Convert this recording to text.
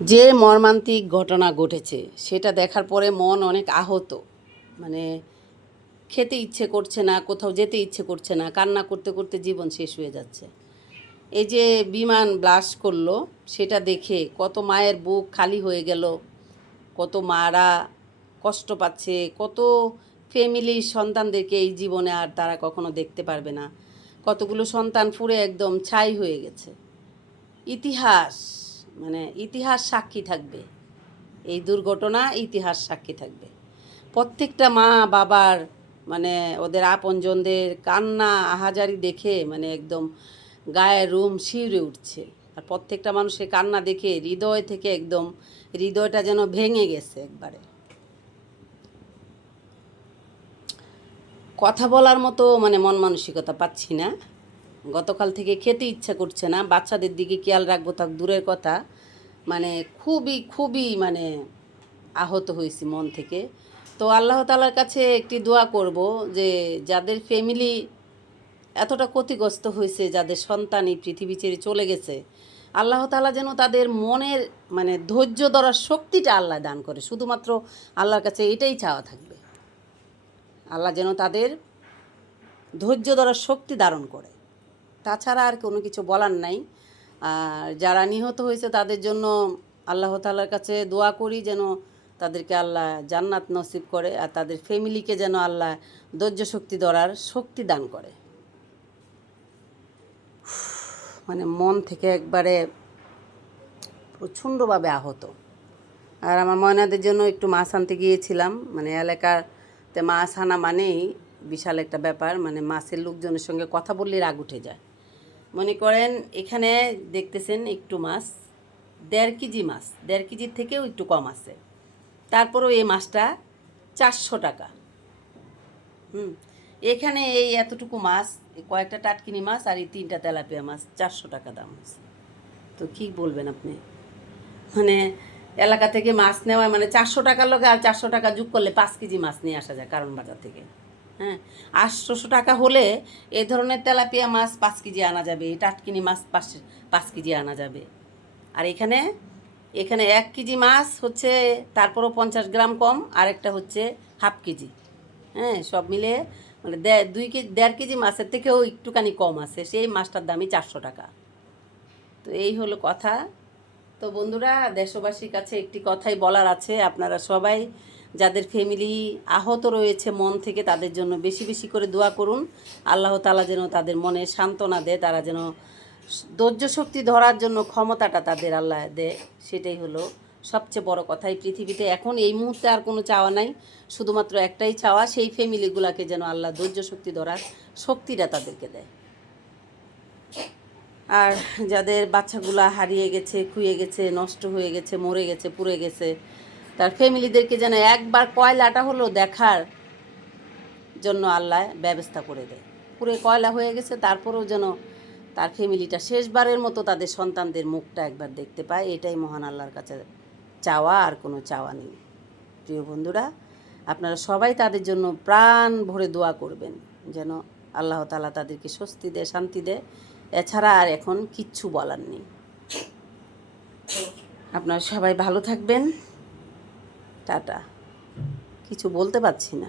যে মর্মান্তিক ঘটনা ঘটেছে, সেটা দেখার পরে মন অনেক আহত। মানে খেতে ইচ্ছে করছে না, কোথাও যেতে ইচ্ছে করছে না, কান্না করতে করতে জীবন শেষ হয়ে যাচ্ছে। এই যে বিমান ব্লাস্ট করল, সেটা দেখে কত মায়ের বুক খালি হয়ে গেল, কত মারা কষ্ট পাচ্ছে, কত ফ্যামিলি সন্তানদেরকে এই জীবনে আর তারা কখনো দেখতে পারবে না। কতগুলো সন্তান ফুরে একদম ছাই হয়ে গেছে। ইতিহাস মানে ইতিহাস সাক্ষী থাকবে। এই দুর্ঘটনা ইতিহাস সাক্ষী থাকবে। প্রত্যেকটা মা বাবার মানে ওদের আপনজনদের কান্না আহাজারি দেখে মানে একদম গায়ের রুম শিউরে উঠছে। আর প্রত্যেকটা মানুষের কান্না দেখে হৃদয় থেকে একদম হৃদয়টা যেন ভেঙে গেছে একবারে। কথা বলার মতো মানে মন মানসিকতা পাচ্ছি না। গতকাল থেকে খেতে ইচ্ছা করছে না। বাচ্চাদের দিকে খেয়াল রাখব থাক, দূরের কথা। মানে খুবই খুবই মানে আহত হয়েছি মন থেকে। তো আল্লাহ তালার কাছে একটি দোয়া করব যে, যাদের ফ্যামিলি এতটা ক্ষতিগ্রস্ত হয়েছে, যাদের সন্তান এই পৃথিবী ছেড়ে চলে গেছে, আল্লাহ তালা যেন তাদের মনের মানে ধৈর্য ধরার শক্তিটা আল্লাহ দান করে। শুধুমাত্র আল্লাহর কাছে এটাই চাওয়া থাকবে। আল্লাহ যেন তাদের ধৈর্য ধরার শক্তি ধারণ করে। তাছাড়া আর কোনো কিছু বলার নাই। আর যারা নিহত হয়েছে তাদের জন্য আল্লাহ তালার কাছে দোয়া করি যেন তাদেরকে আল্লাহ জান্নাত নসিব করে আর তাদের ফ্যামিলিকে যেন আল্লাহ ধৈর্য শক্তি ধরার শক্তি দান করে। মানে মন থেকে একবারে প্রচণ্ডভাবে আহত। আর আমার ময়নাদের জন্য একটু মাছ আনতে গিয়েছিলাম। মানে এলাকাতে মাছ আনা মানেই বিশাল একটা ব্যাপার। মানে মাছের লোকজনের সঙ্গে কথা বললে রাগ উঠে যায়। মনে করেন এখানে দেখতেছেন একটু মাছ, দেড় কেজি মাছ, দেড় কেজির থেকেও একটু কম আছে। তারপরেও এই মাছটা চারশো টাকা। হুম, এখানে এই এতটুকু মাছ কয়েকটা টাটকিনি মাছ আর এই তিনটা তেলাপিয়া মাছ চারশো টাকা দাম আছে তো কি বলবেন আপনি? মানে এলাকা থেকে মাছ নেওয়া মানে চারশো টাকার লোকে আর চারশো টাকা যোগ করলে পাঁচ কেজি মাছ নিয়ে আসা যায় কারণ বাজার থেকে। হ্যাঁ? আটশোশো টাকা হলে এই ধরনের তেলাপিয়া মাছ পাঁচ কেজি আনা যাবে। টাটকিনি মাছ পাঁচ পাঁচ কেজি আনা যাবে। আর এখানে এখানে এক কেজি মাছ হচ্ছে, তারপরও পঞ্চাশ গ্রাম কম, আরেকটা হচ্ছে হাফ কেজি। হ্যাঁ সব মিলে মানে দুই কেজি দেড় কেজি মাছের থেকেও একটুখানি কম আছে। সেই মাছটার দামই চারশো টাকা। তো এই হলো কথা। তো বন্ধুরা, দেশবাসীর কাছে একটি কথাই বলার আছে। আপনারা সবাই যাদের ফ্যামিলি আহত রয়েছে মন থেকে তাদের জন্য বেশি বেশি করে দোয়া করুন। আল্লাহ তালা যেন তাদের মনে সান্ত্বনা দেয়, তারা যেন ধৈর্য শক্তি ধরার জন্য ক্ষমতাটা তাদের আল্লাহ দেয়। সেটাই হলো সবচেয়ে বড় কথা এই পৃথিবীতে। এখন এই মুহূর্তে আর কোনো চাওয়া নাই, শুধুমাত্র একটাই চাওয়া, সেই ফ্যামিলিগুলোকে যেন আল্লাহ ধৈর্য শক্তি ধরার শক্তিটা তাদেরকে দেয়। আর যাদের বাচ্চাগুলা হারিয়ে গেছে খুয়ে গেছে, নষ্ট হয়ে গেছে, মরে গেছে, পুড়ে গেছে তার ফ্যামিলিদেরকে যেন একবার কয়লাটা হলো দেখার জন্য আল্লাহ ব্যবস্থা করে দেয়। পুরো কয়লা হয়ে গেছে, তারপরেও যেন তার ফ্যামিলিটা শেষবারের মতো তাদের সন্তানদের মুখটা একবার দেখতে পায়। এটাই মহান আল্লাহর কাছে চাওয়া, আর কোনো চাওয়া নেই। প্রিয় বন্ধুরা, আপনারা সবাই তাদের জন্য প্রাণ ভরে দোয়া করবেন, যেন আল্লাহ তালা তাদেরকে স্বস্তি দেয়, শান্তি দেয়। এছাড়া আর এখন কিচ্ছু বলার নেই। আপনারা সবাই ভালো থাকবেন। টাটা। কিছু বলতে পারছি না।